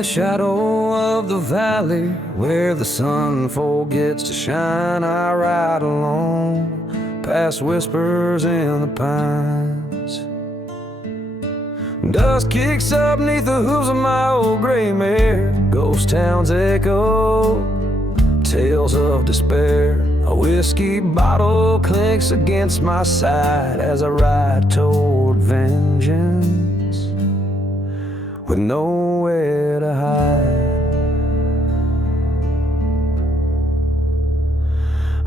the shadow of the valley where the sun forgets to shine, I ride alone past whispers in the pines. Dust kicks up neath the hooves of my old gray mare. Ghost towns echo tales of despair. A whiskey bottle clinks against my side as I ride toward vengeance with nowhere to hide.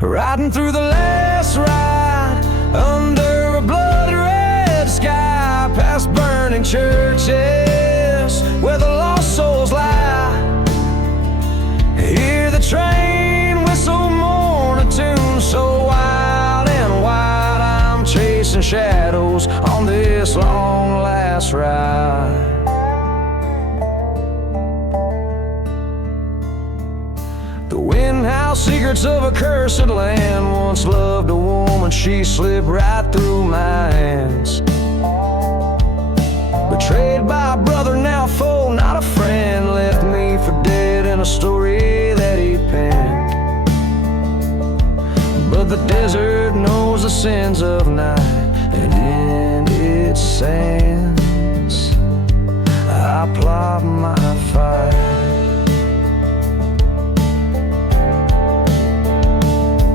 Riding through the last ride under a blood-red sky, past burning churches where the lost souls lie. Hear the train whistle mourn a tune so wild and wide. I'm chasing shadows on this long last ride. The wind howls secrets of a cursed land. Once loved a woman, she slipped right through my hands. Betrayed by a brother, now foe, not a friend. Left me for dead in a story that he penned. But the desert knows the sins of night, and in its sands I plot my fight.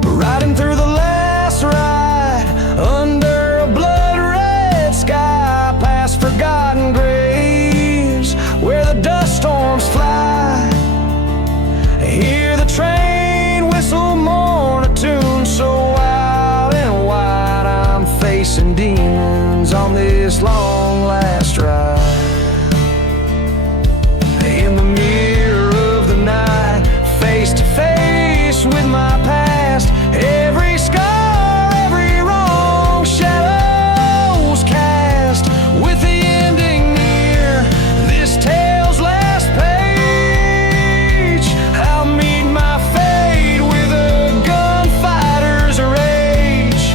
Riding through the last ride under a blood-red sky, past forgotten graves where the dust storms fly. Hear the train whistle mourn a tune so wild and wide. I'm facing demons on this long last ride. In the mirror of the night, face to face with my past. Every scar, every wrong, shadows cast. With the ending near, this tale's last page, I'll meet my fate with a gunfighter's rage.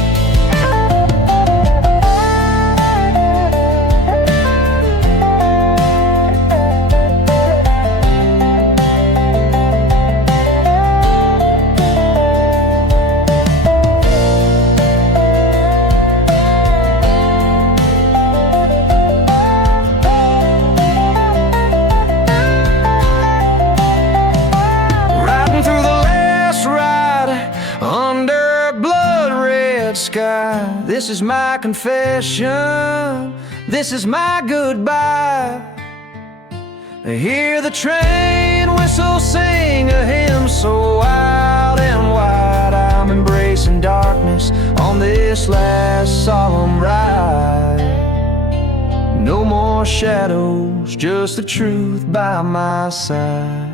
Riding through the last ride under a blood-red sky. This is my confession, this is my goodbye. Hear the train whistle sing a hymn so wild and wide. I'm embracing darkness on this last solemn ride. No more shadows, just the truth by my side.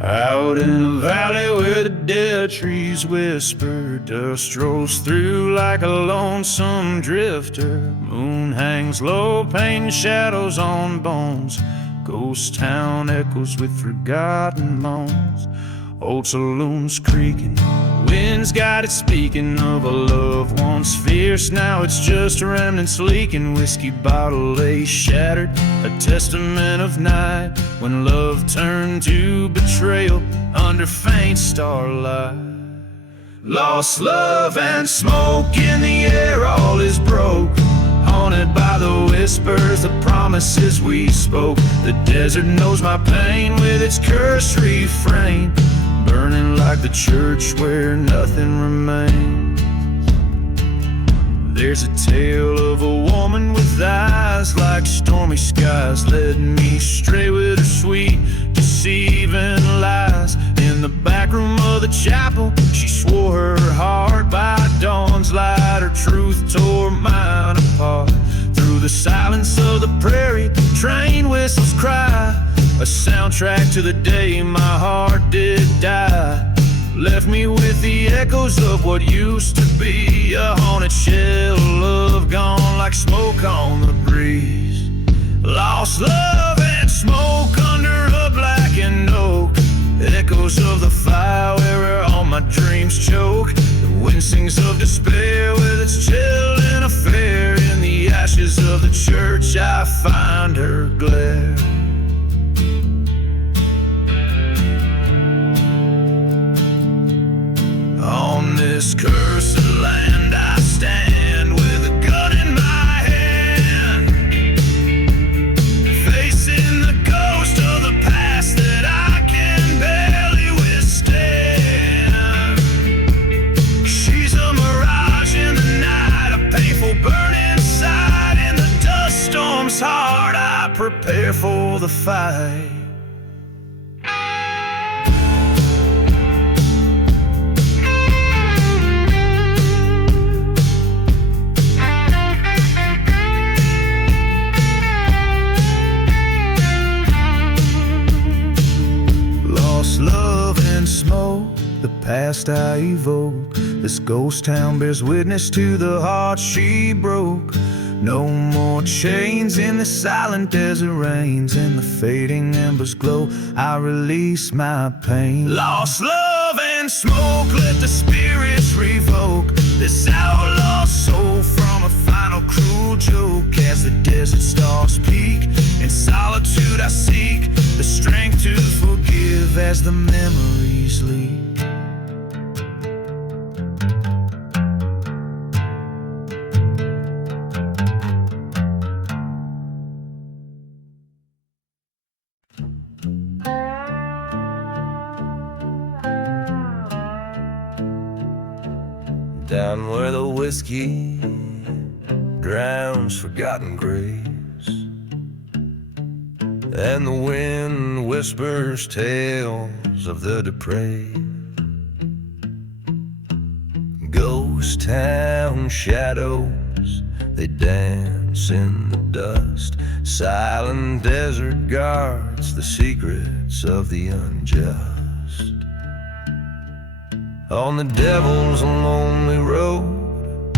Out in a valley where the dead trees whisper, dust rolls through like a lonesome drifter. Moon hangs low, painting shadows on bones. Ghost town echoes with forgotten moans. Old saloons creaking, wind's got it speaking of a love once fierce. Now it's just remnants leaking. Whiskey bottle lay shattered, a testament of night when love turned to betrayal under faint starlight. Lost love and smoke in the air, all is broke. Haunted by the whispers, the promises we spoke. The desert knows my pain with its cursed refrain, burning like the church where nothing remains. There's a tale of a woman with eyes like stormy skies, led me stray with her sweet, deceiving lies. In the back room of the chapel, she swore her heart by dawn's light. Her truth tore mine apart. Through the silence of the prairie, train whistles cry, a soundtrack to the day my heart did die. Left me with the echoes of what used to be a haunted shell of gone like smoke on the breeze. Lost love and smoke under a blackened oak, echoes of the fire where all my dreams choke. The Wind sings of despair with its chilling affair. In the ashes of the church I find her glare. On this cursed land I stand with a gun in my hand, facing the ghost of the past that I can barely withstand. She's a mirage in the night, a painful burn inside. In the dust storm's heart I prepare for the fight. Love and smoke, the past I evoke. This ghost town bears witness to the heart she broke. No more chains in the silent desert rains. In the fading embers glow, I release my pain. Lost love and smoke, let the spirits revoke this outlaw soul from a final cruel joke. As the desert stars peak, in solitude I seek the strength to forgive as the memories leak. Down where the whiskey drowns forgotten graves, and the wind whispers tales of the depraved. Ghost town shadows, they dance in the dust. Silent desert guards the secrets of the unjust. On the devil's lonely road,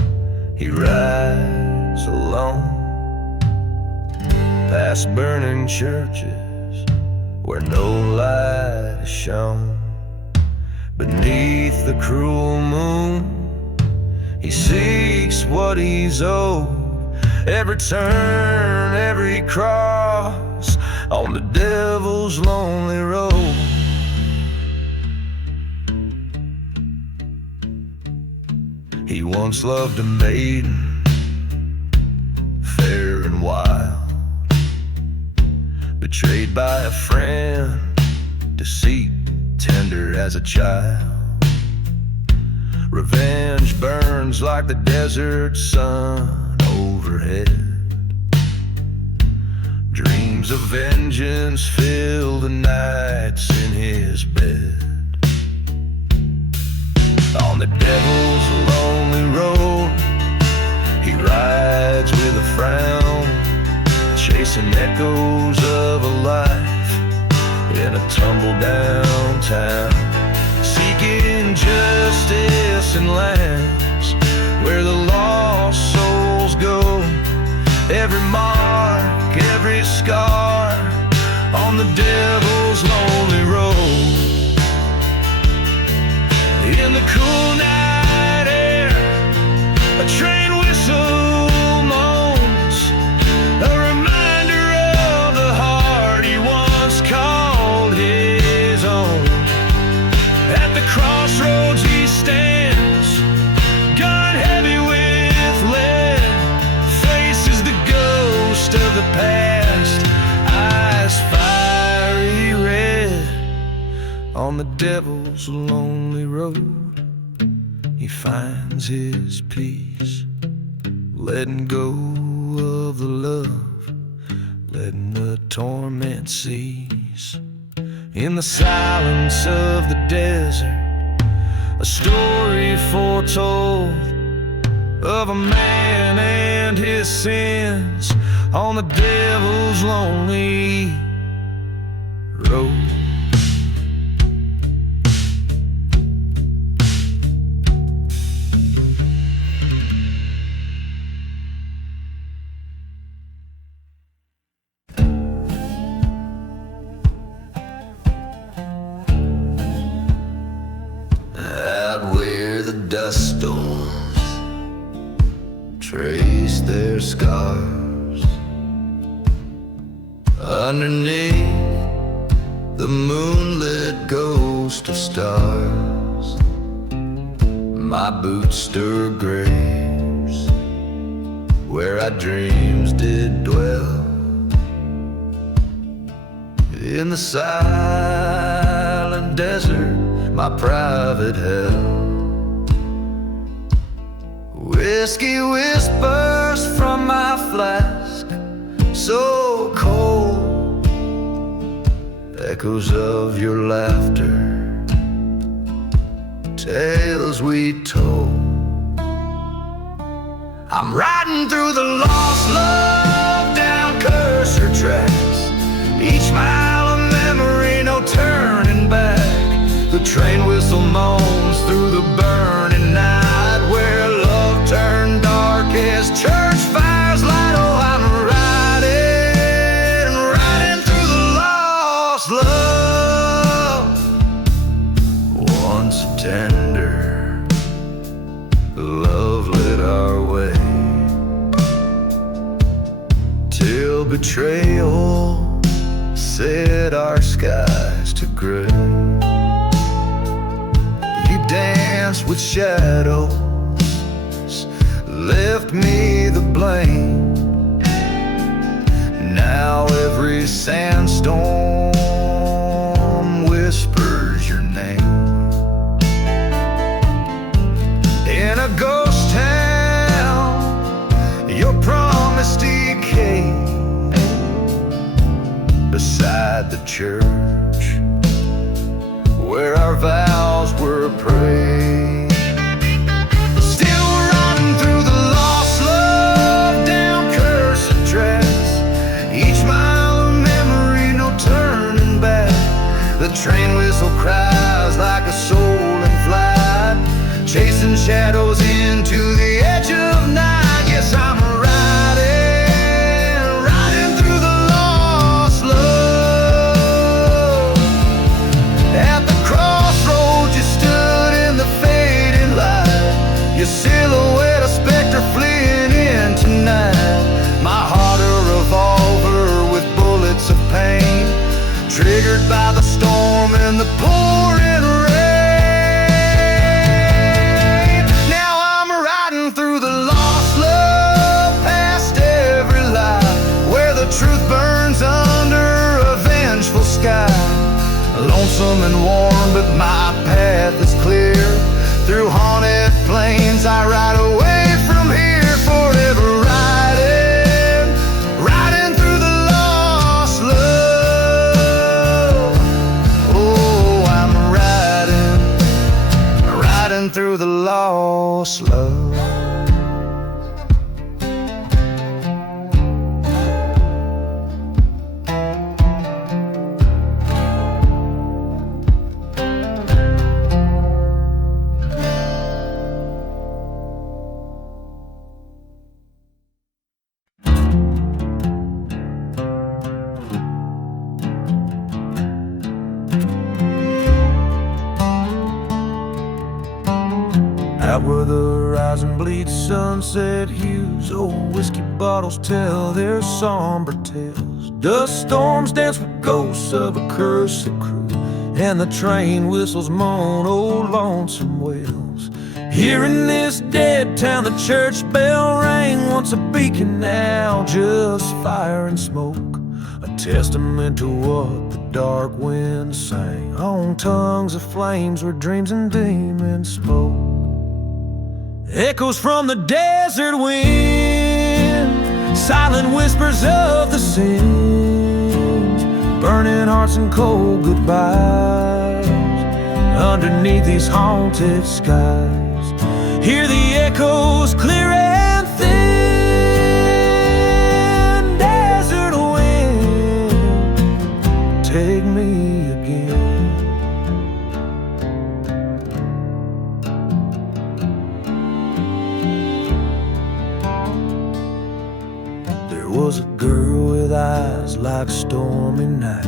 he rides alone, past burning churches where no light is shone. Beneath the cruel moon, he seeks what he's owed. Every turn, every cross, on the devil's lonely road. He once loved a maiden, fair and wild, betrayed by a friend, deceit tender as a child. Revenge burns like the desert sun overhead. Dreams of vengeance fill the nights in his bed. On the devil's lonely road, he rides with a frown, chasing echoes of a life in a tumble-down town, seeking justice in lands where the lost souls go. Every mark, every scar on the devil's lonely road. In the cool night air, a train whistle moans, a reminder of the heart he once called his own. At the crossroads he stands, gun heavy with lead, faces the ghost of the past, eyes fiery red. On the devil's lonely road, he finds his peace, letting go of the love, letting the torment cease. In the silence of the desert, a story foretold of a man and his sins on the devil's lonely road. dust storms trace their scars underneath the moonlit ghost of stars. My boots stir graves where our dreams did dwell, in the silent desert, my private hell. Whiskey whispers from my flask, so cold, echoes of your laughter, tales we told. I'm riding through the lost love down cursor tracks, each mile of memory, no turning back. The train whistle moans through the burning night, where love turned dark as church fires light. Oh, I'm riding through the lost love. Once tender, love lit our way, till betrayal set our skies to gray. You danced with shadows, left me the blame. Now every sandstorm whispers your name. In a ghost town, your promise decayed beside the church where our vows were prayed. Still riding through the lost love down cursed tracks, each mile of memory, no turning back. The train whistle cries like a soul in flight, chasing shadows into the edge of night. Yes, I'm riding through the lost love. At the crossroads you stood in the fading light, your silhouette a specter fleeing in tonight. My heart a revolver with bullets of pain, triggered by the storm and the pouring rain. Now I'm riding through the lost love, past every lie, where the truth burns under a vengeful sky. Lonesome and warm, but my path is clear. Through haunted plains I ride away from here, forever riding through the lost love. Oh, I'm riding through the lost love. Out where the horizon bleeds sunset hues, old whiskey bottles tell their somber tales. Dust storms dance with ghosts of a cursed crew, and the train whistles moan old lonesome wails. Here in this dead town the church bell rang, once a beacon, now just fire and smoke, a testament to what the dark wind sang on tongues of flames where dreams and demons spoke. Echoes from the desert wind, silent whispers of the sins, burning hearts and cold goodbyes underneath these haunted skies. Hear the echoes clear and thin. Desert wind, take me again. There was a girl with eyes like a stormy night,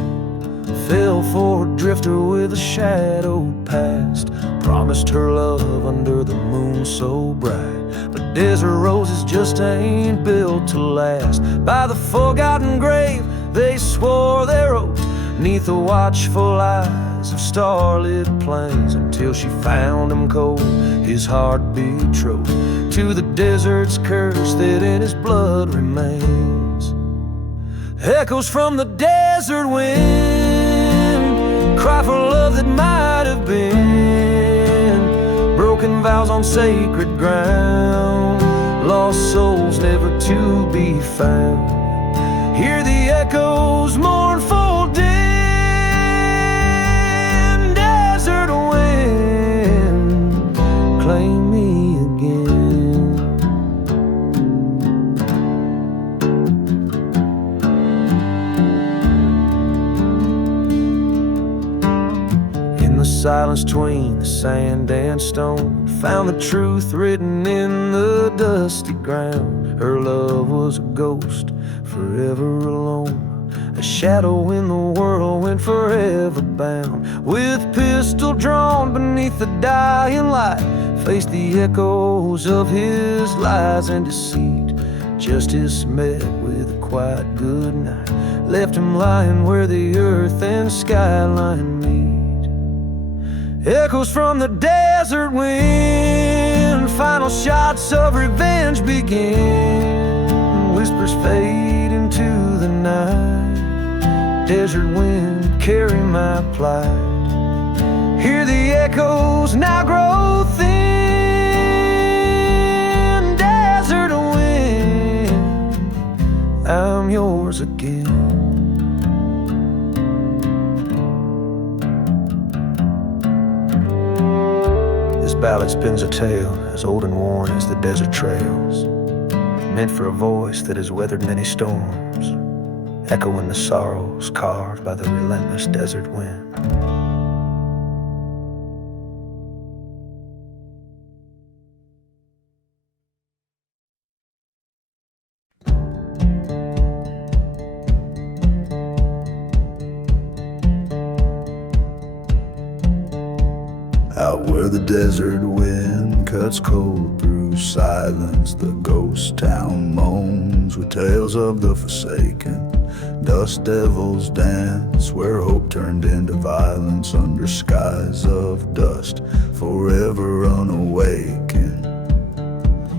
fell fell for a drifter with a shadowed past. Promised her love under the moon so bright, but desert roses just ain't built to last. By the forgotten grave they swore their oath, 'neath the watchful eyes of starlit plains, until she found him cold, his heart betrothed to the desert's curse that in his blood remains. Echoes from the desert wind cry for love that might have been, broken vows on sacred ground, lost souls never to be found. Hear the echoes mournful din, desert wind, claim me again. In the silence between the sand and stone, found the truth written in the dusty ground. Her love was a ghost, forever alone, a shadow in the whirlwind, forever bound. With pistol drawn beneath the dying light, faced the echoes of his lies and deceit. Justice met with a quiet good night, left him lying where the earth and skyline meet. Echoes from the desert wind, final shots of revenge begin. Whispers fade into the night, desert wind, carry my plight. Hear the echoes now grow thin, desert wind, I'm yours again. This ballad spins a tale as old and worn as the desert trails, meant for a voice that has weathered many storms, echoing the sorrows carved by the relentless desert wind. Out where the desert wind cuts cold through silence, the ghost town moans with tales of the forsaken. Dust devils dance where hope turned into violence, under skies of dust, forever unawakened.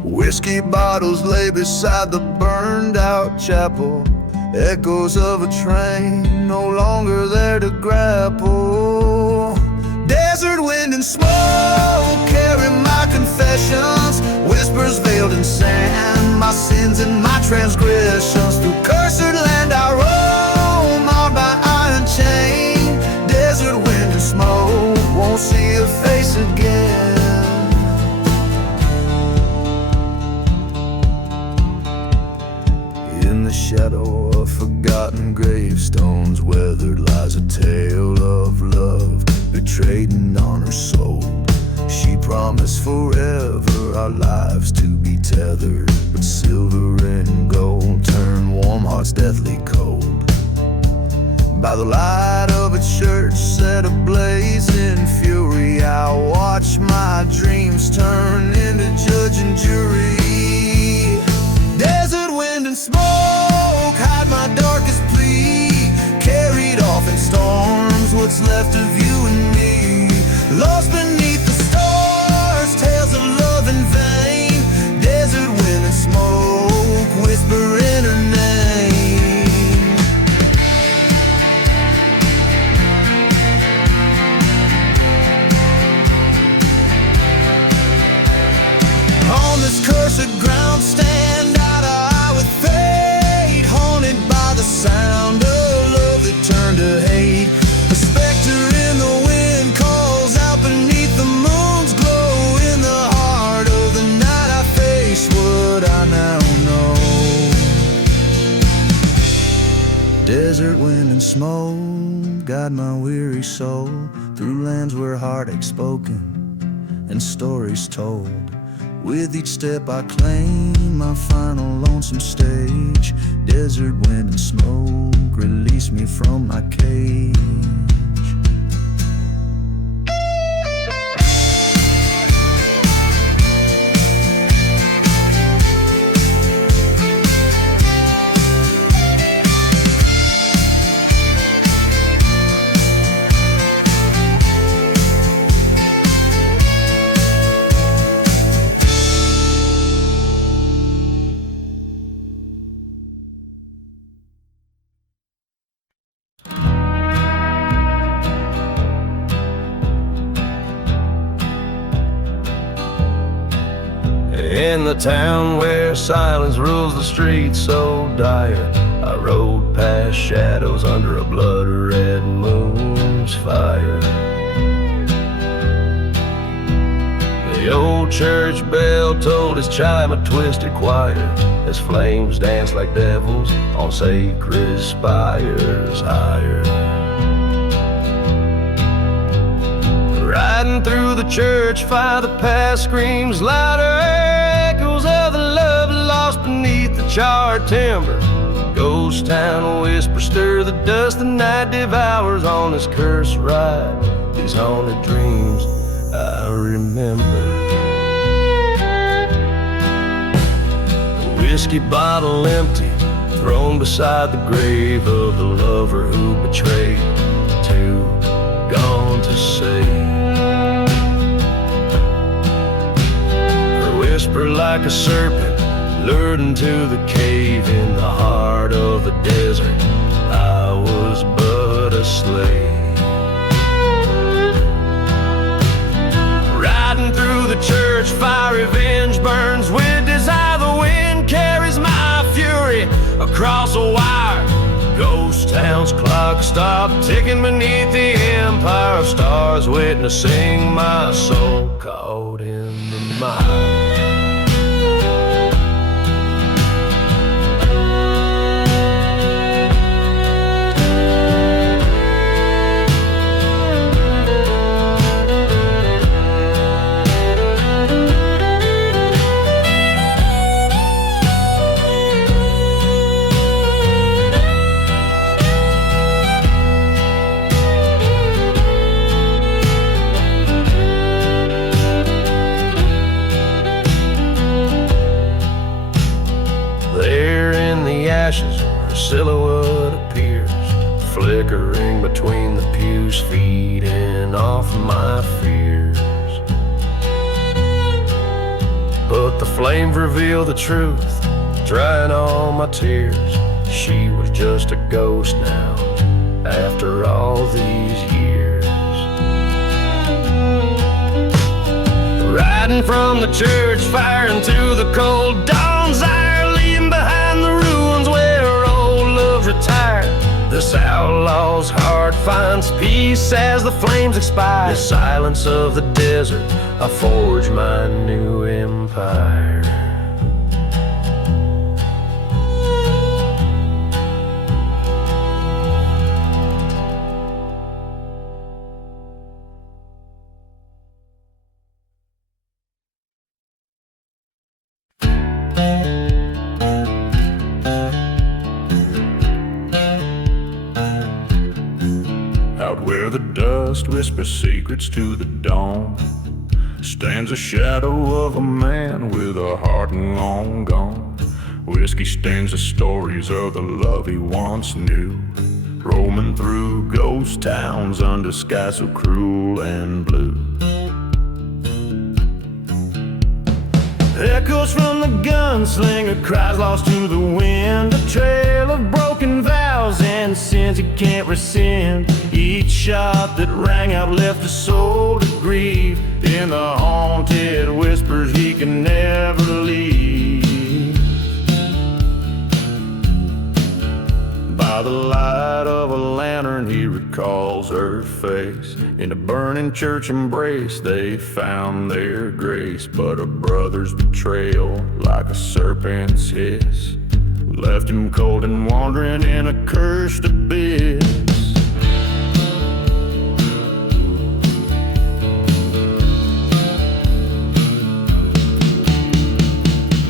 Whiskey bottles lay beside the burned out chapel, echoes of a train no longer there to grapple. Desert wind and smoke carry my confessions, whispers veiled in sand, my sins and my transgressions. Through cursed land I roam, marred by iron chain. Desert wind and smoke won't see a face again. In the shadow of forgotten gravestones, weathered lies a tale of love, betrayed and honor sold. She promised forever our lives to be tethered, but silver and gold turn warm hearts deathly cold. By the light of a church set ablaze in fury, I watch my dreams turn into judge and jury. Desert wind and smoke hide my darkest plea, carried off in storms what's left of you and me. Lost beneath the stars, tales of love in vain. Desert wind and smoke whisper in her name. On this cursed ground stand eye to eye with fate, haunted by the sound of love that turned to hate. A specter in the wind calls out beneath the moon's glow. In the heart of the night I face what I now know. Desert wind and smoke guide my weary soul through lands where heartache's spoken and stories told. With each step I claim my final lonesome stage. Desert wind and smoke release me from my cage. In the town where silence rules the streets so dire, I rode past shadows under a blood-red moon's fire. The old church bell told its chime a twisted choir as flames danced like devils on sacred spires higher. Riding through the church fire, the past screams louder, echoes of the love lost beneath the charred timber. Ghost town whispers stir the dust the night devours on this cursed ride. These haunted dreams I remember. The whiskey bottle empty, thrown beside the grave of the lover who betrayed, too gone to say. Her whisper like a serpent lured into the cave in the heart of the desert. I was but a slave. Riding through the church fire, revenge burns with desire. The wind carries my fury across a wire. Ghost town's clock stopped ticking beneath the empire of stars, witnessing my soul caught in the mire. Her silhouette appears, flickering between the pews, feeding off my fears. But the flames reveal the truth, drying all my tears. She was just a ghost now, after all these years. Riding from the church fire into the cold dawn's ire, leaving behind the ruins where old love retired. This outlaw's heart finds peace as the flames expire. In the silence of the desert, I forge my new empire. Where the dust whispers secrets to the dawn, stands a shadow of a man with a heart long gone. Whiskey stains the stories of the love he once knew, roaming through ghost towns under skies so cruel and blue. Echoes from the gunslinger, cries lost to the wind, a trail of broken vows and sins he can't rescind. Each shot that rang out left a soul to grieve, in the haunted whispers he can never leave. By the light of a lantern he recalls her face, in a burning church embrace they found their grace. But a brother's betrayal, like a serpent's hiss, left him cold and wandering in a cursed abyss.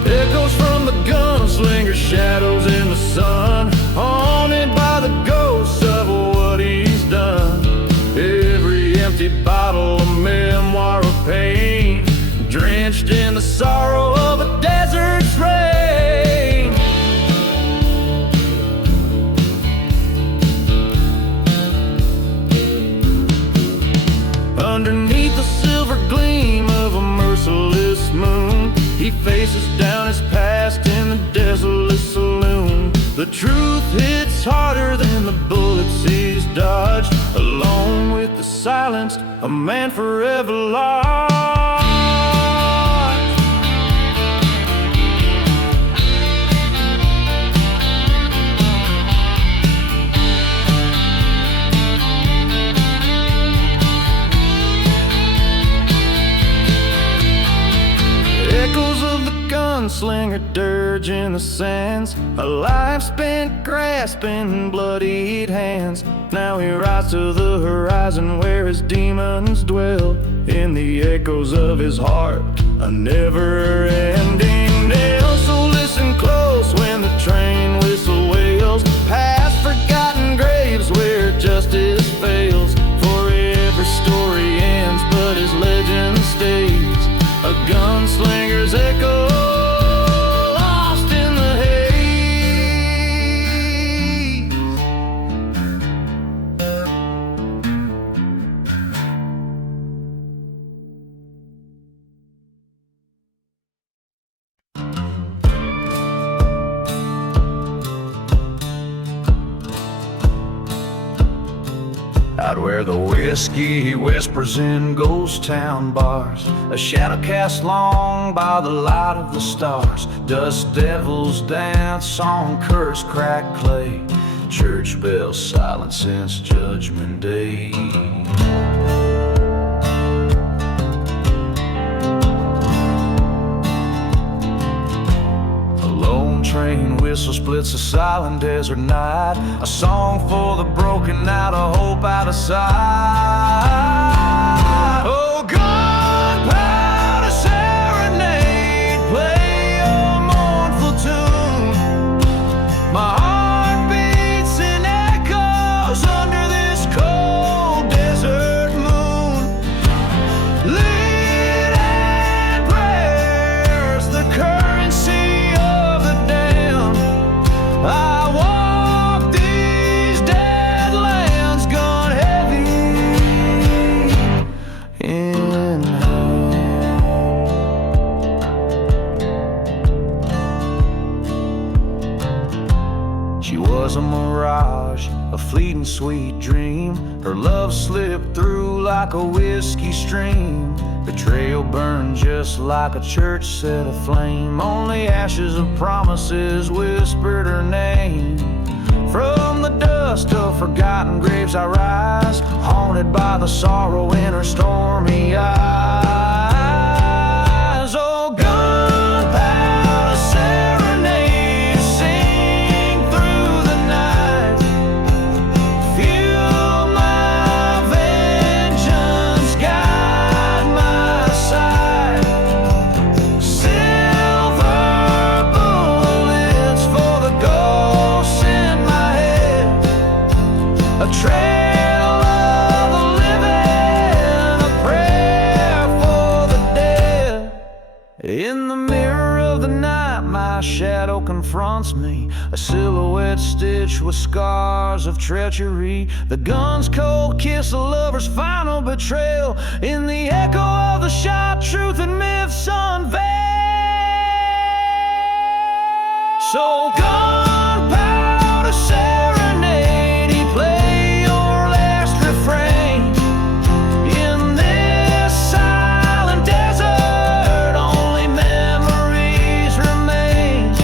Echoes from the gunslinger, shadows in the sun, haunted by the ghosts of what he's done. Every empty bottle, a memoir of pain, drenched in the sorrow of a desert's rain. Underneath the silver gleam of a merciless moon, he faces down his past in the desolate saloon. The truth hits harder than the bullets he's dodged. Alone with the silenced, a man forever lost. gunslinger dirge in the sands, a life spent grasping bloodied hands. Now he rides to the horizon where his demons dwell, in the echoes of his heart, a never-ending knell. So listen close when the train whistle wails, past forgotten graves where justice fails. For every story ends, but his legend stays, a gunslinger's echo lost in the haze. Out where the whiskey whispers in ghost town bars, a shadow cast long by the light of the stars. Dust devils dance on cursed cracked clay, church bells silent since Judgment Day. Train whistle splits the silent desert night, a song for the broken, out of hope, out of sight. Oh, gunpowder serenade, play a mournful tune. My heart beats in echoes under this cold desert moon. Lit and prayers, the currency. I walk these dead lands, gun heavy in hand. She was a mirage, a fleeting sweet dream. Her love slipped through like a whiskey stream. Betrayal burned just like a church set aflame. Only ashes of promises whispered her name. From the dust of forgotten graves I rise, haunted by the sorrow in her stormy eyes. Oh, gunpowder serenade, sing through the night. Fuel my vengeance, guide my side. Silver bullets for the ghosts in my head, a trail of the living, a prayer for the dead. In the mirror of the night, my shadow confronts me, a silhouette stitched with scars of treachery. The gun's cold kiss, a lover's final betrayal. In the echo of the shot, truth and myths unveiled. So gunpowder serenade, play your last refrain. In this silent desert, only memories remain.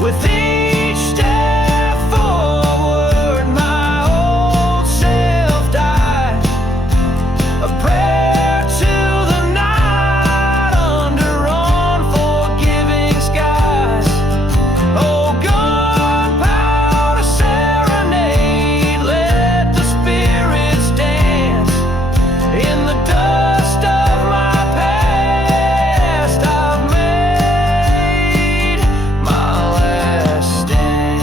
With each step forward, my old self died, a prayer to the night under unforgiving skies. Oh, gunpowder serenade, let the spirits dance. In the dust of my past, I've made my last stand.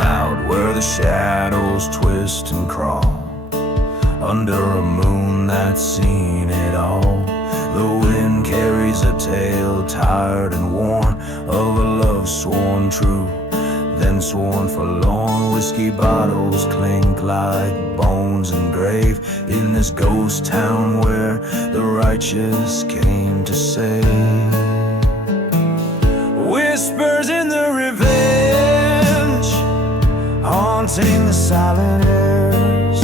Out where the shadows twist and crawl, under a moon that's seen it all. The wind carries a tale, tired and worn, of a love sworn true, then sworn forlorn. Whiskey bottles clink like bones engraved in this ghost town where the righteous came to save. Whispers in the revenge, haunting the silent airs.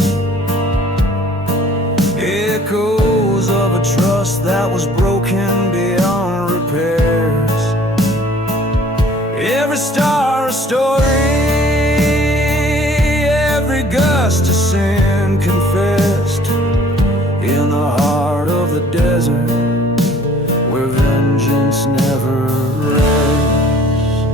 Echoes of a trust that was broken beyond repairs. Every star a story, every gust of sin confessed. In the heart of the desert, where vengeance never rests.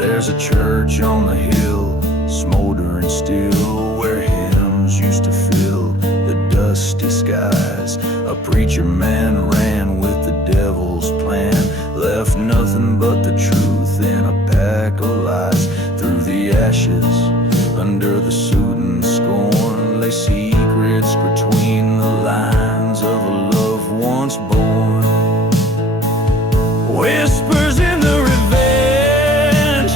There's a church on the hill, smoldering still, where hymns used to fill the dusty skies. A preacher man ran with the devil's plan, left nothing but the truth in a pack of lies. Through the ashes, under the soot and scorn, lay secrets between the lines of a love once born. Whispers in the revenge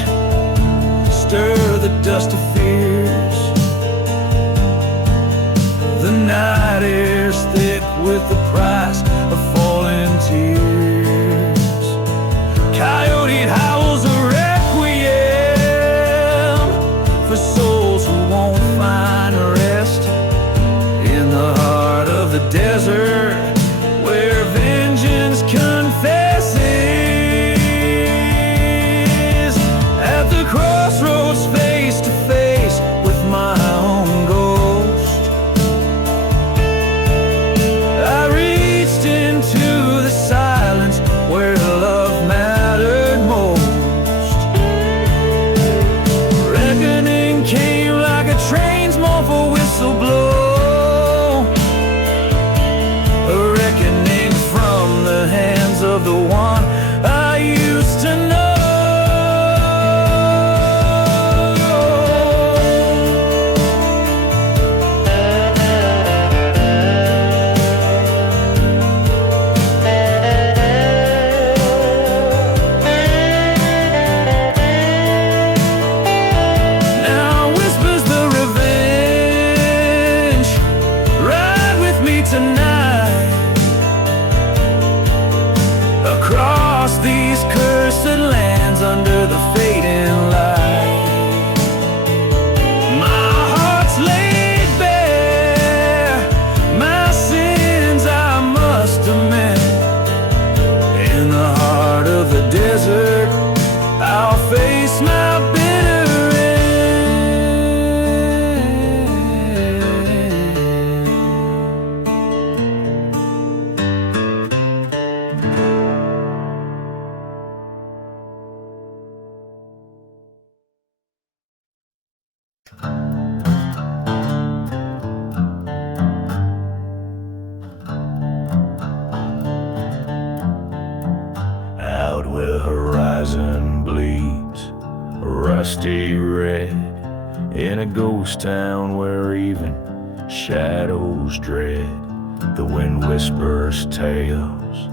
stir the dust of fears. The night air's thick with the price of falling tears. Coyote howls a requiem for souls who won't find rest. In the heart of the desert, where vengeance confesses. At the crossroads, face to face with my own ghost, I reached into the silence where love mattered most. Reckoning came like a train's mournful whistle blow, a reckoning from the hands of the one I used to know. Now whispers the revenge, ride with me tonight, across these cursed lands under the fading light. My heart's laid bare, my sins I must amend. In the heart of the desert, I'll face my bitter out where horizon bleeds rusty red, in a ghost town where even shadows dread. The wind whispers tales,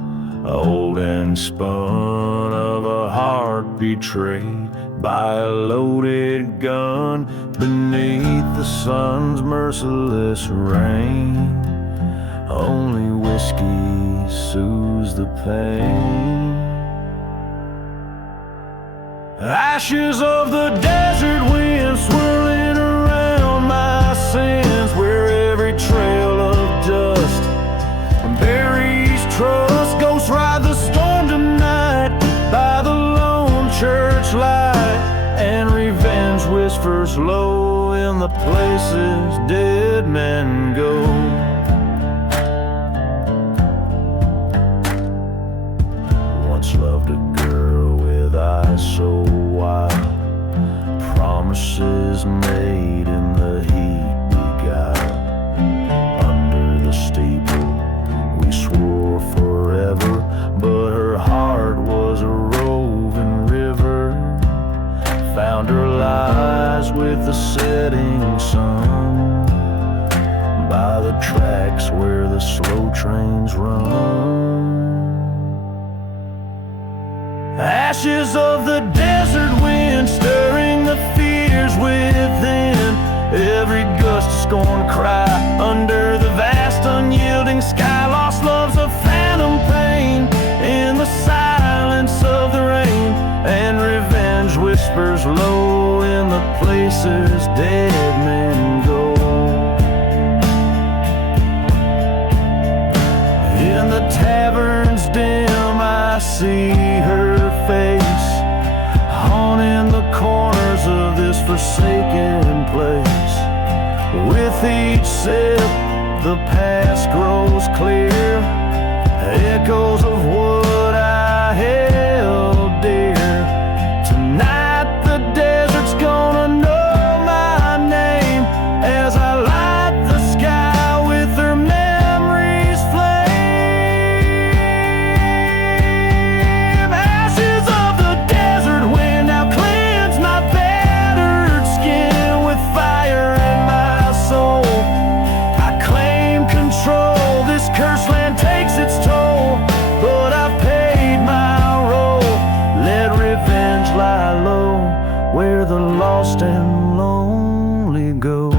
old and spun, of a heart betrayed by a loaded gun beneath the sun's merciless rain. Only whiskey soothes the pain. Ashes of the desert wind swirling around my sins, where every trail of dust buries trust. Ghosts ride the storm tonight by the lone church light, and revenge whispers low in the places dead men go. Once loved a girl with eyes so wild, promises made in the heat beguiled. Under the steeple we swore forever, but her heart was a roving river. Found her lies with the setting sun, by the tracks where the slow trains run. Ashes of the desert wind stirring the fears within. Every gust of scorn cry under the vast unyielding sky. Lost love's a phantom pain in the silence of the rain, and revenge whispers low in the places dead men go. her face haunting the corners of this forsaken place. With each sip, the past grows clear, echoes of what I held dear. Tonight the desert's gonna know my name as I light the sky with her memories flame. Ashes of the desert wind now cleanse my battered skin with fire in my soul. I claim control, this cursed land takes its toll, but I've paid my role. Let revenge lie low where the lost and lonely go.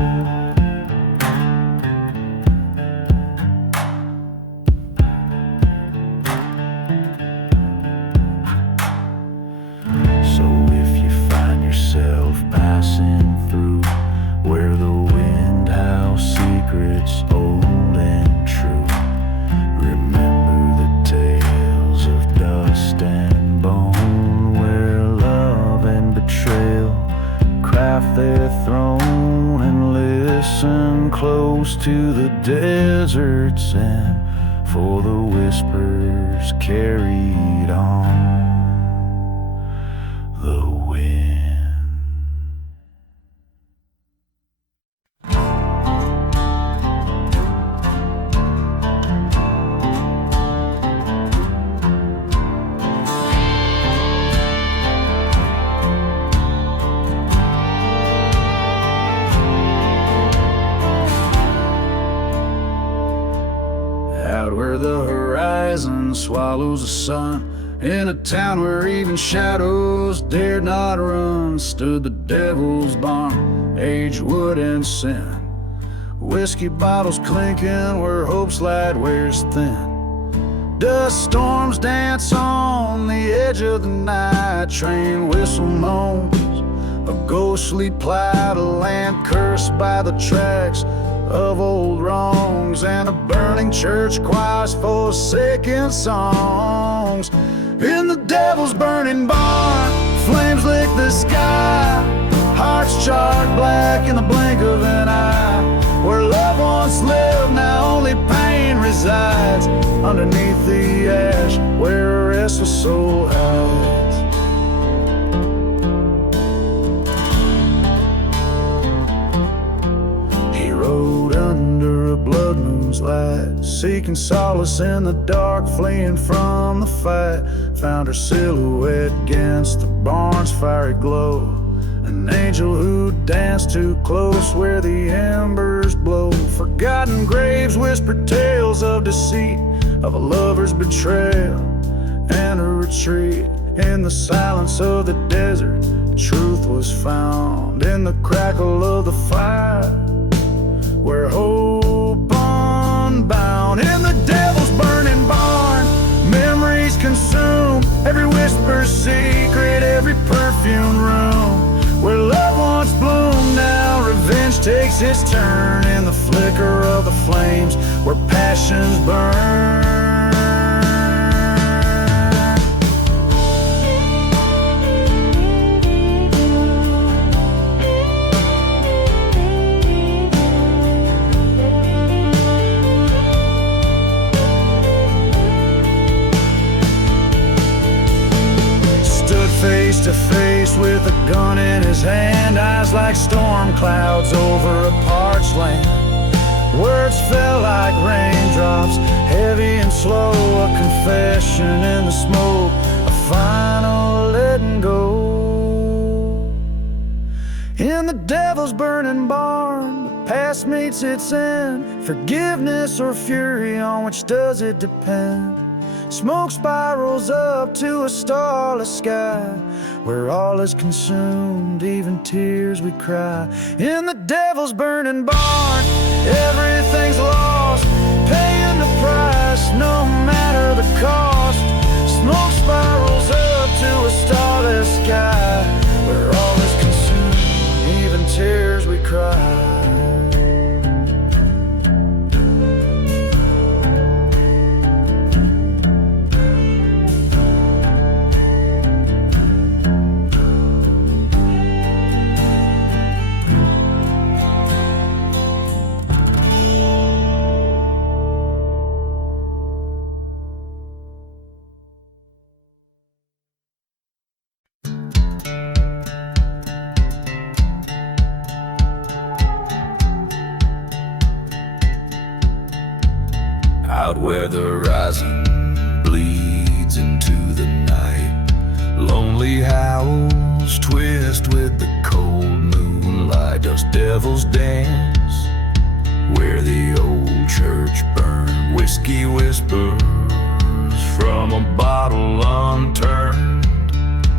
So if you find yourself passing through where the wind howls secrets old and true, remember the tales of dust and bone, where love and betrayal craft their throne, and listen close to the desert's end for the whispers carried on the wind. Out where the horizon swallows the sun, in a town where even shadows dared not run, stood the devil's barn, aged wood and sin. Whiskey bottles clinking where hope's light wears thin. Dust storms dance on the edge of the night. Train whistle moans, a ghostly plight, a land cursed by the tracks of old wrongs, and a burning church choir's forsaken songs. In the devil's burning barn, flames lick the sky, hearts charred black in the blink of an eye. Where love once lived, now only pain resides, underneath the ash where a restless soul hides. He rode under a blood moon's light, seeking solace in the dark, fleeing from the fight. Found her silhouette against the barn's fiery glow, an angel who danced too close where the embers blow. Forgotten graves whispered tales of deceit, of a lover's betrayal and a retreat. In the silence of the desert, truth was found in the crackle of the fire, where hope unbound. In the devil's burning barn, memories consume every whisper secret, every perfumed room. Where love once bloomed, now revenge takes its turn. In the flicker of the flames, where passions burn. Face to face with a gun in his hand, eyes like storm clouds over a parched land. Words fell like raindrops, heavy and slow, a confession in the smoke, a final letting go. In the devil's burning barn, the past meets its end. Forgiveness or fury, on which does it depend? Smoke spirals up to a starless sky, where all is consumed, even tears we cry. In the devil's burning barn, everything's lost, paying the price, no matter the cost. Smoke spirals up to a starless sky, where all is consumed, even tears we cry. Out where the horizon bleeds into the night, lonely howls twist with the cold moonlight. Dust devils dance where the old church burned. Whiskey whispers from a bottle unturned.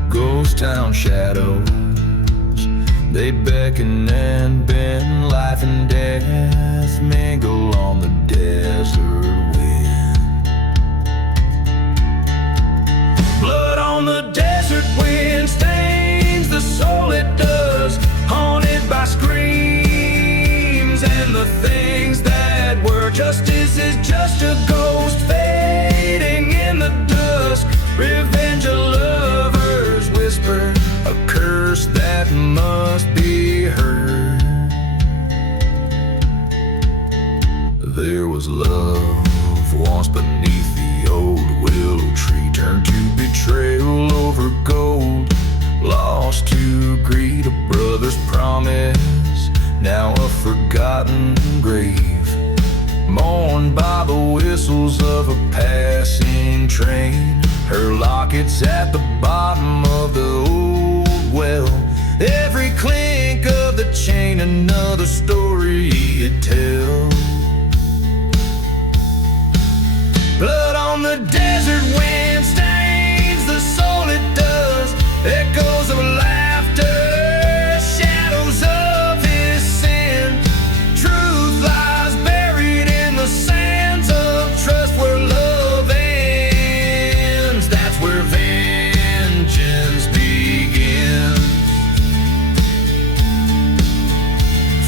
Ghost town shadows, they beckon and bend. Life and death mingle on the desert wind. Blood on the desert wind stains the soul, it does. Haunted by screams and the things that were. Justice is just a ghost fading in the dusk. Revenge of lovers whisper, a curse that must be heard. There was love once beneath the old willow tree, turned to betrayal over gold, lost to greed, a brother's promise, now a forgotten grave. Mourned by the whistles of a passing train, her locket's at the bottom of the old well. Every clink of the chain, another story it tells. Blood on the desert wind stains the soul, it does. Echoes of laughter, shadows of his sin. Truth lies buried in the sands of trust, where love ends. That's where vengeance begins.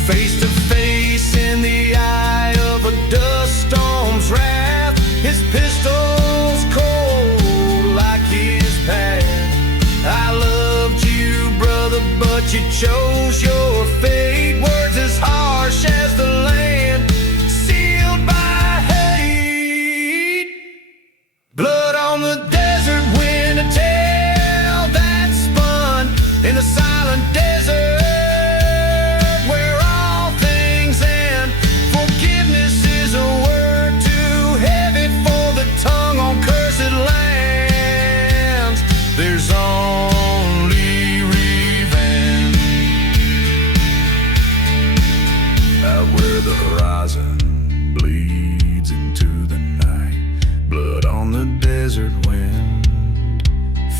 Face to face in the eye of a dust storm's wrath, his pistol's cold like his path. I loved you, brother, but you chose your fate. Words as harsh as the land, sealed by hate. Blood on the desert wind, a tale that spun in the silent desert, where all things end. Forgiveness is a word too heavy for the tongue on cursed lands. There's only revenge. Out where the horizon bleeds into the night, blood on the desert wind,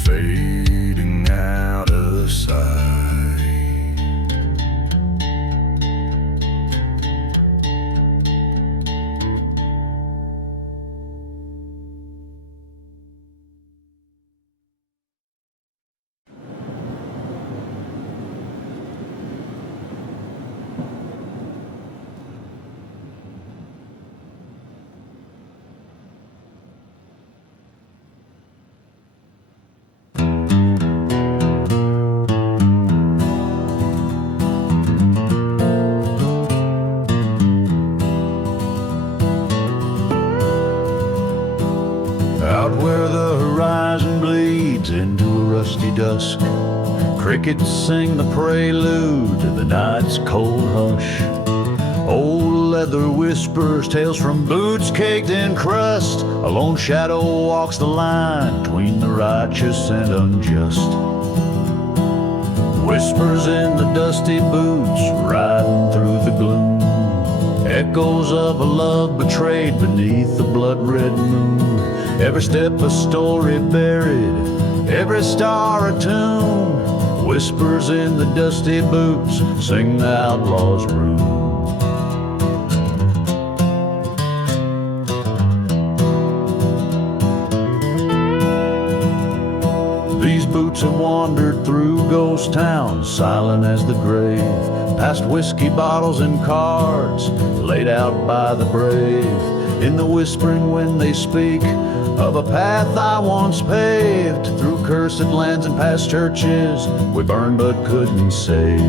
fading out of sight. Out where the horizon bleeds into a rusty dusk, crickets sing the prelude to the night's cold hush. Old leather whispers tales from boots caked in crust. A lone shadow walks the line between the righteous and unjust. Whispers in the dusty boots riding through the gloom, echoes of a love betrayed beneath the blood-red moon. Every step a story buried, every star a tune. Whispers in the dusty boots sing the outlaw's rune. These boots have wandered through ghost towns, silent as the grave, past whiskey bottles and cards laid out by the brave. In the whispering when they speak of a path I once paved, through cursed lands and past churches we burned but couldn't save.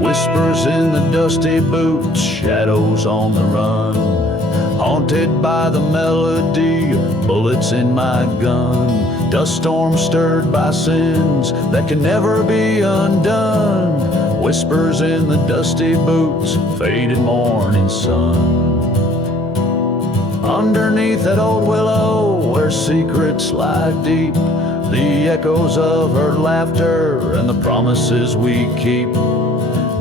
Whispers in the dusty boots, shadows on the run, haunted by the melody of bullets in my gun. Dust storms stirred by sins that can never be undone. Whispers in the dusty boots, faded morning sun. Underneath that old willow where secrets lie deep, the echoes of her laughter and the promises we keep.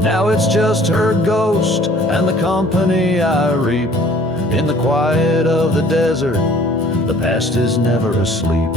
Now it's just her ghost and the company I reap. In the quiet of the desert, the past is never asleep.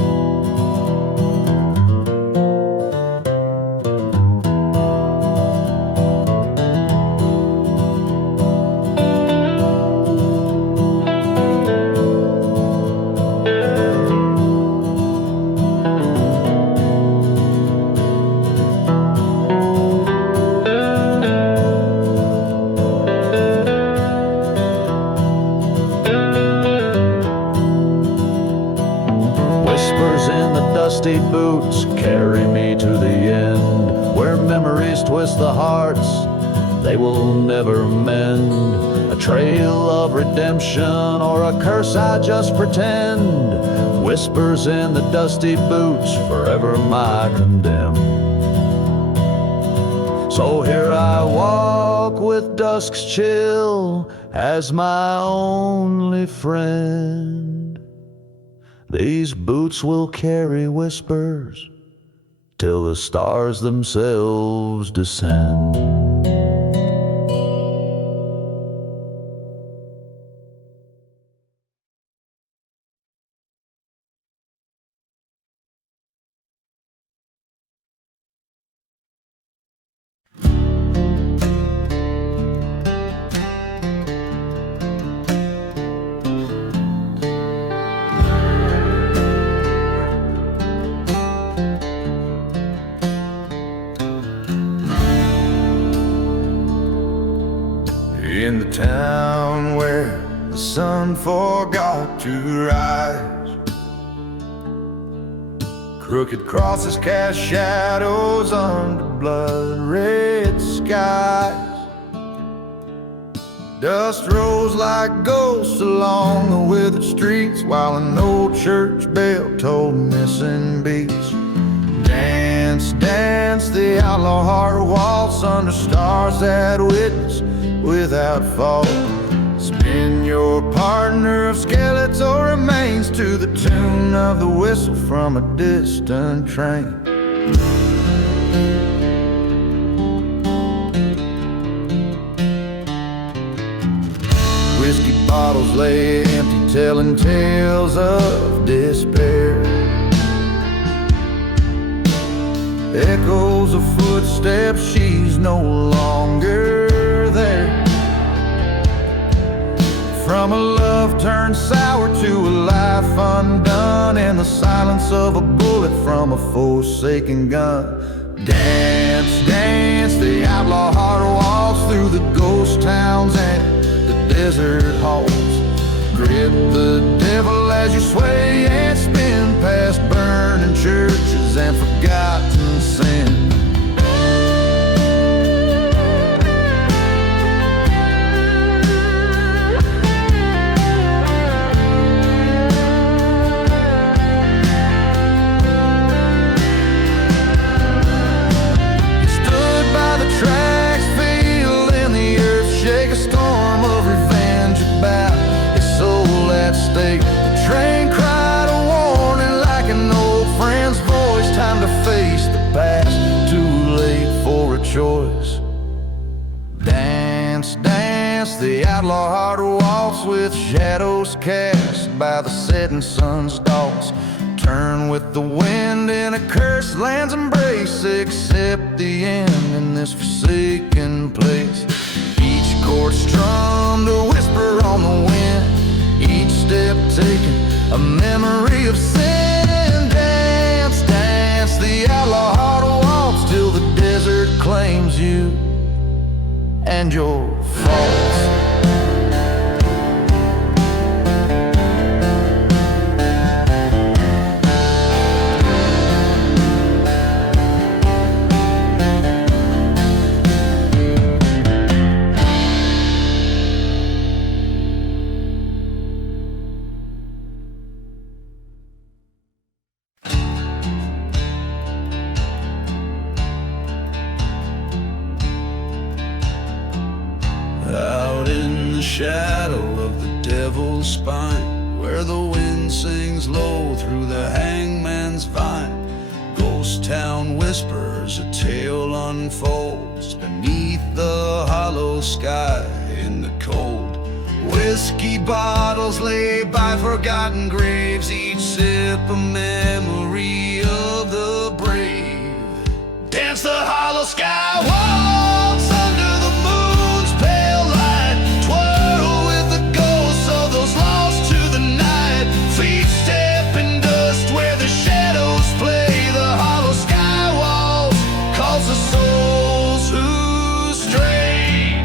Dusty boots carry me to the end, where memories twist the hearts they will never mend. A trail of redemption or a curse I just pretend. Whispers in the dusty boots, forever my condemn. So here I walk with dusk's chill as my only friend. These boots will carry whispers till the stars themselves descend. In the town where the sun forgot to rise, crooked crosses cast shadows under blood-red skies. Dust rose like ghosts along the withered streets, while an old church bell tolled missing beats. Dance, dance, the outlaw heart waltz under stars that witness without fault. Spin your partner of skeletal remains to the tune of the whistle from a distant train. Whiskey bottles lay empty, telling tales of despair. Echoes of footsteps, she's no longer there. From a love turned sour to a life undone, in the silence of a bullet from a forsaken gun. Dance, dance, the outlaw heart walks through the ghost towns and the desert halls. Grip the devil as you sway and spin past burning churches and forgotten sin. The train cried a warning like an old friend's voice. Time to face the past, too late for a choice. Dance, dance, the outlaw heart waltz with shadows cast by the setting sun's dots. Turn with the wind in a cursed land's embrace, accept the end in this forsaken place. Each chord strummed a whisper on the wind, each step taken a memory of sin. Dance, dance, the outlaw heart walks till the desert claims you and your faults. Out in the shadow of the devil's spine, where the wind sings low through the hangman's vine. Ghost town whispers, a tale unfolds beneath the hollow sky in the cold. Whiskey bottles lay by forgotten graves, each sip a memory of the brave. Dance the hollow sky waltz under the moon's pale light, twirl with the ghosts of those lost to the night. Feet step in dust where the shadows play. The hollow sky waltz calls the souls who stray.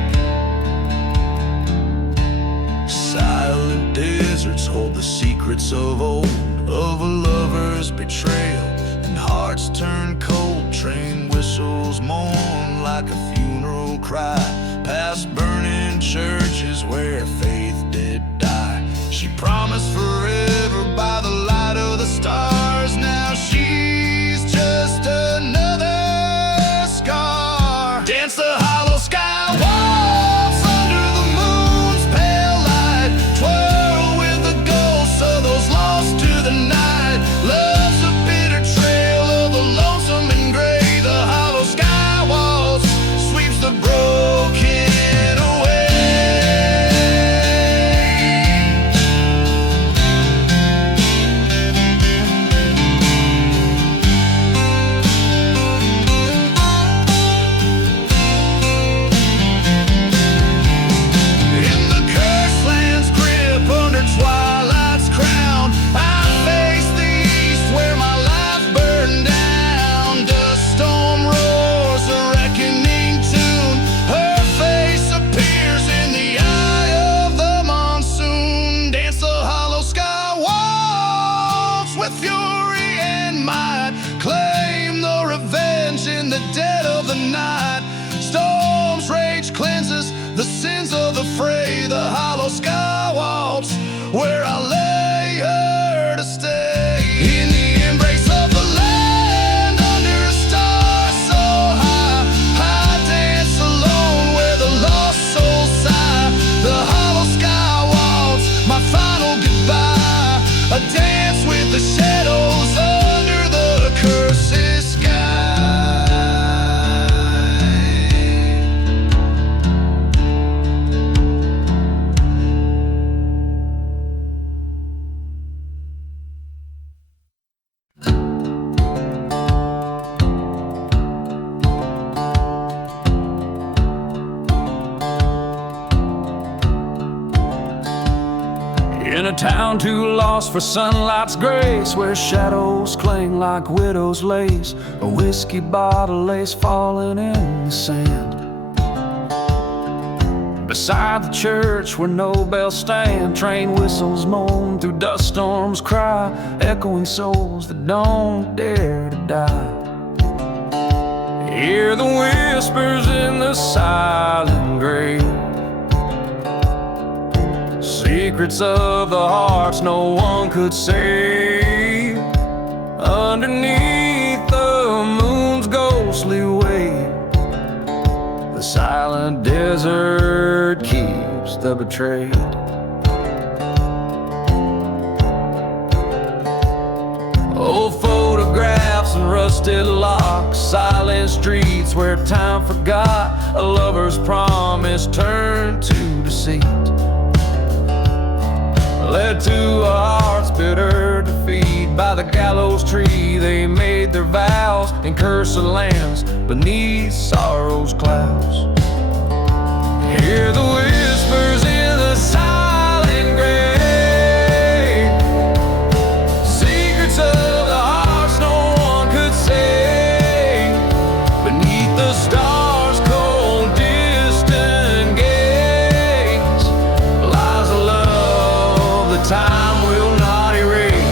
Silent deserts hold the secrets of old, of a lover's betrayal, and hearts turn cold. Train whistles mourn like a funeral cry, past burning churches where faith did die. She promised forever by the light of the stars. Now she's just another scar. Dance the hollow sky waltz under the moon's pale light, twirl with the ghosts of those lost to the night. Love's a bitter trail of the lonesome and gray. The hollow sky waltz sweeps the broken away. In the cursed land's grip, under twilight's crown, I face the east where my life burned down. Dust storm roars a reckoning tune. Her face appears in the eye of the monsoon. Dance the hollow sky waltz with fury and might. Claim the revenge in the dead of the night. Storm's rage cleanses the sins of the fray. The hollow sky waltz where I lay her to stay. In the embrace of the land, under a star so high, I dance alone where the lost souls sigh. The hollow sky waltz, my final goodbye. A dance with the shadows under the cursed sky. In a town too lost for sunlight's grace, where shadows cling like widow's lace, a whiskey bottle lays falling in the sand. Beside the church where no bells stand, train whistles moan through dust storms cry, echoing souls that don't dare to die. Hear the whispers in the silent grave, secrets of the hearts no one could save. Underneath the moon's ghostly wave, the silent desert keeps the betrayed. Old photographs and rusted locks, silent streets where time forgot a lover's promise turned to deceit. Led to a heart's bitter defeat. By the gallows tree they made their vows, and cursed the lands beneath sorrow's clouds. Hear the whispers in the silent grave, secrets of the hearts no one could say. Beneath the stars' cold distant gaze lies a love that time will not erase.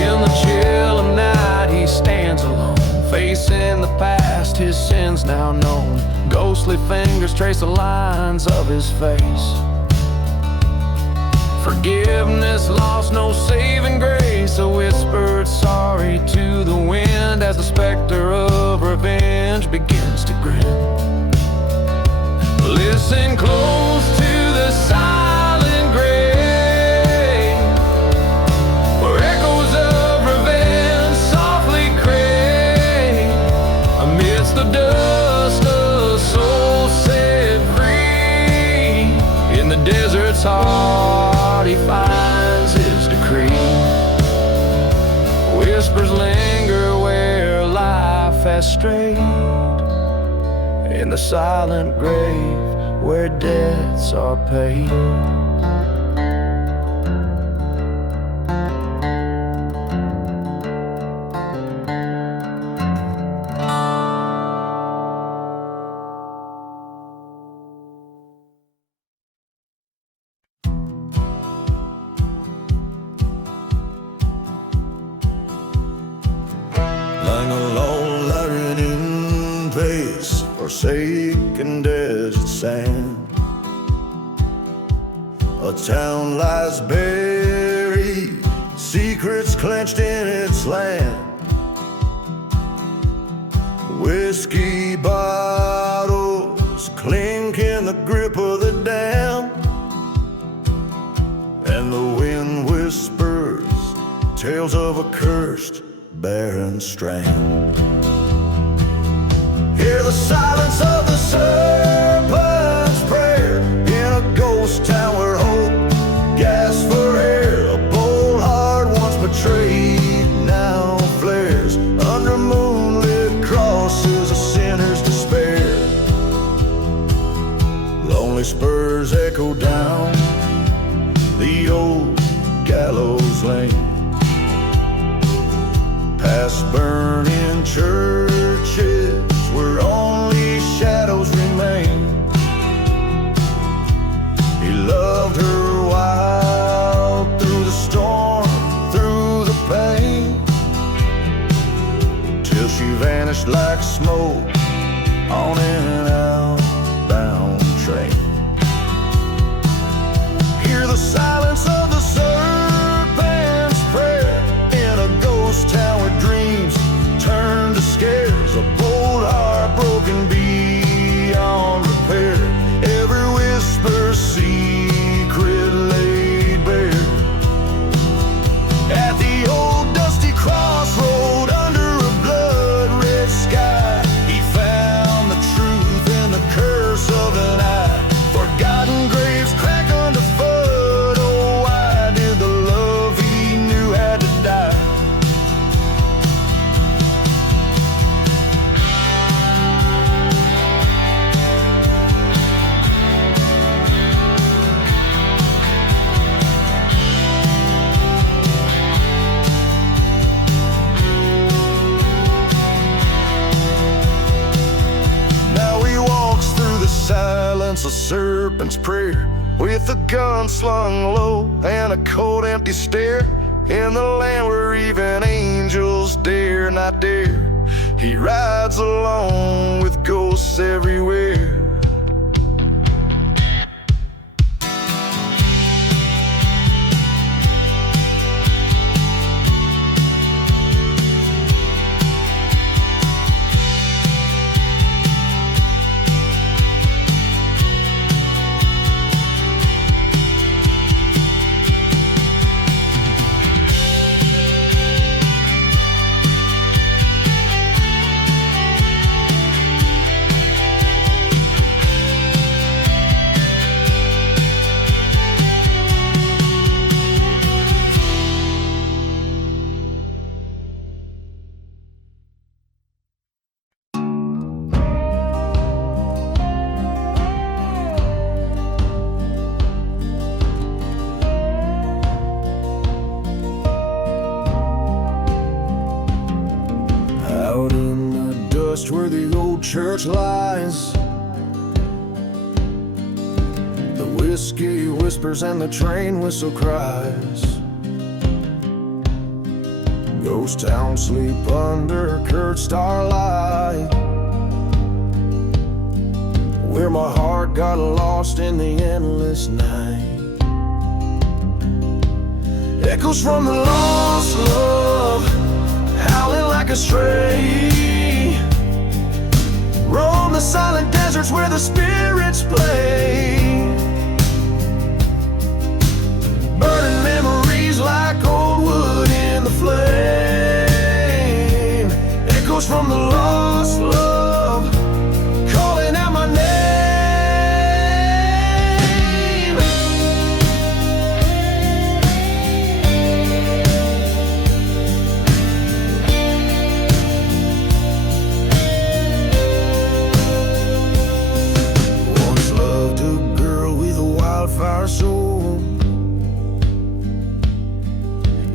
In the chill of night he stands alone, facing the past, his sins now known. Ghostly fingers trace the lines of his face. Forgiveness lost, no saving grace. A whispered sorry to the wind as the specter of revenge begins to grin. Listen close to the silent grave, where echoes of revenge softly crave. Amidst the dust, a soul set free. In the desert's heart he finds his decree. Whispers linger where life has strayed. In the silent grave where debts are paid. Lying alone, lying in place, forsaken desert sand. A town lies buried, secrets clenched in its land. Whiskey bottles clink in the grip of the dam, and the wind whispers tales of a cursed barren strand. Hear the silence of the serpent's prayer in a ghost town where hope gasps for air. A bold heart once betrayed now flares under moonlit crosses, a sinner's despair. Lonely spurs echo down the old gallows lane, past burning churches where only shadows remain. He loved her wild through the storm, through the pain, till she vanished like smoke on an outbound train. Hear the silence of the serpent's prayer in a ghost town where dreams turn to scares. A bold heart broken beyond repair. Every whisper secret laid bare. At the old dusty crossroad under a blood-red sky, he found the truth in the curse of an eye. Forgotten graves crack underfoot. Oh, why did the love he knew had to die? Now he walks through the silence of serpent's prayer, with a gun slung low and a cold empty stare. In the land where even angels dare not dare, he rides alone with ghosts everywhere. Out in the dust where the old church lies, the whiskey whispers and the train whistle cries. Ghost town sleep under curved starlight, where my heart got lost in the endless night. Echoes from the lost love, howling like a stray. Roam the silent deserts where the spirits play. Burning memories like old wood in the flame. Echoes from the lost love, calling out my name. Once loved a girl with a wildfire soul,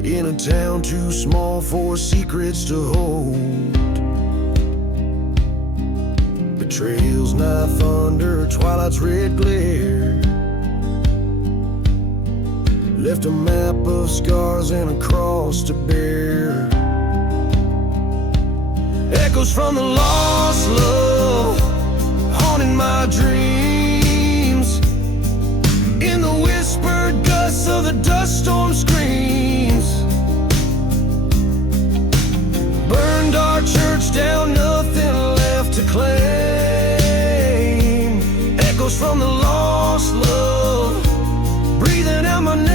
in a town too small for secrets to hold. Betrayals, night thunder, twilight's red glare, left a map of scars and a cross to bear. Echoes from the lost love, haunting my dreams. In the whispered gusts of the dust storm screams. Burned our church down, nothing left to claim. Echoes from the lost love, breathing out my name.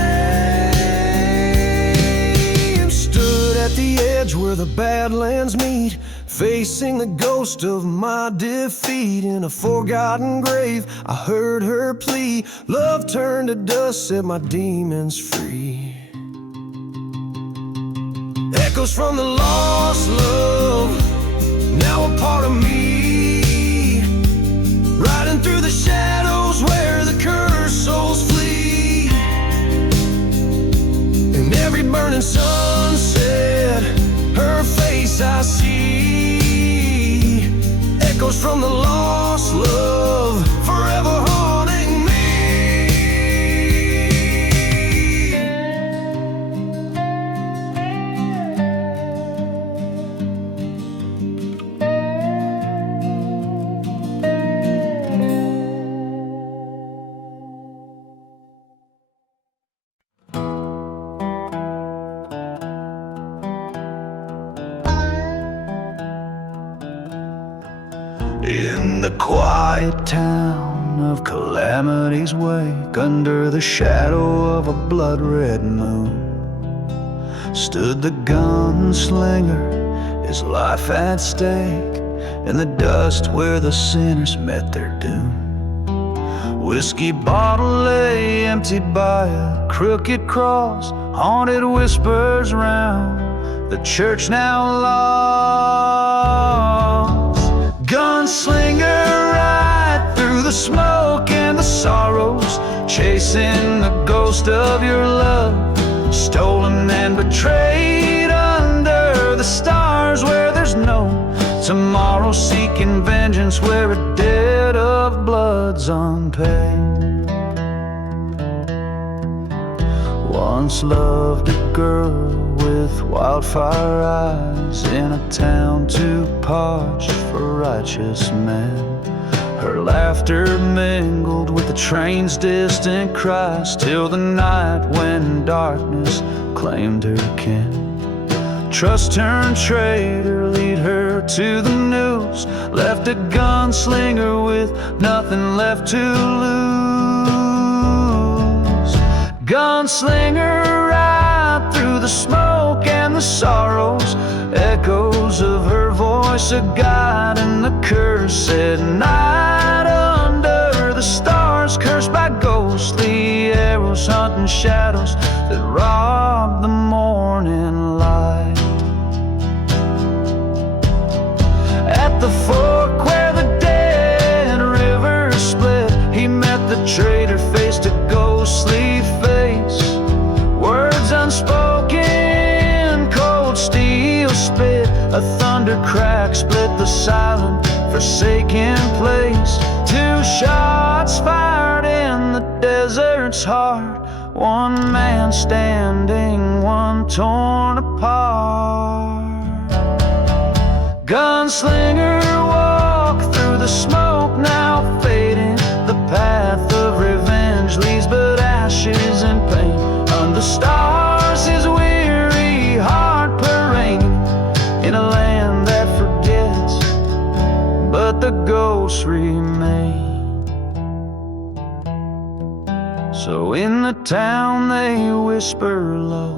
Stood at the edge where the badlands meet, facing the ghost of my defeat. In a forgotten grave, I heard her plea. Love turned to dust, set my demons free. Echoes from the lost love, now a part of me. Riding through the shadows where the cursed souls flee. In every burning sunset, her face I see. Echoes from the lost love, forever haunting me. In the quiet town of Calamity's Wake, under the shadow of a blood-red moon, stood the gunslinger, his life at stake, in the dust where the sinners met their doom. Whiskey bottle lay emptied by a crooked cross, haunted whispers round the church now lost. Gunslinger, right through the smoke and the sorrows, chasing the ghost of your love, stolen and betrayed under the stars where there's no tomorrow, seeking vengeance where a debt of blood's unpaid. Once loved a girl with wildfire eyes, in a town too parched for righteous men. Her laughter mingled with the train's distant cries, till the night when darkness claimed her kin. Trust turned traitor, lead her to the news, left a gunslinger with nothing left to lose. Gunslinger, right through the smoke and the sorrows, echoes of her voice, a guide in the cursed night. Under the stars, cursed by ghostly arrows, hunting shadows that rob the morning light. At the fork where the dead river split, he met the traitor face to ghostly face. Words unspoken, cold steel spit, a thunder crack split the silent, forsaken place. Two shots fired in the desert's heart, one man standing, one torn apart. Gunslinger, walk through the smoke now fading, the path of revenge leaves but ashes and pain. Under stars his the ghosts remain. So in the town they whisper low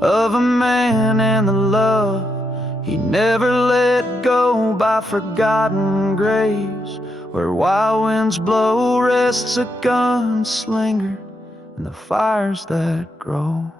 of a man and the love he never let go, by forgotten graves where wild winds blow rests a gunslinger and the fires that grow.